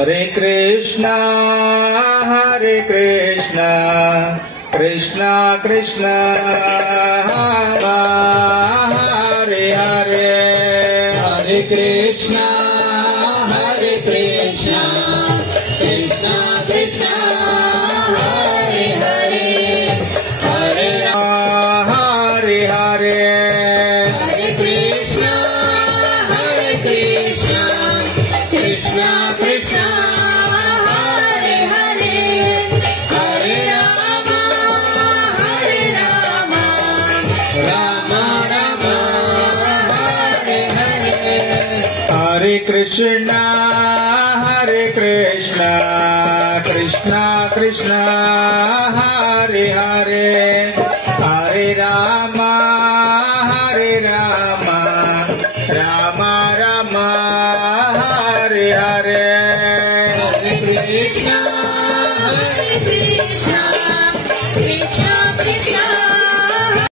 Hare Krishna, Krishna Krishna, Hare Hare, Hare Krishna, Krishna Krishna, Hare Hare, Hare Hare Hare. Hare Krishna, Krishna Krishna, Hare Hare, Hare Rama, Rama Rama, Hare Hare. Hare Krishna, Krishna Krishna, Hare Hare, Hare Rama, Rama Rama, Hare Hare. Hare Krishna, Krishna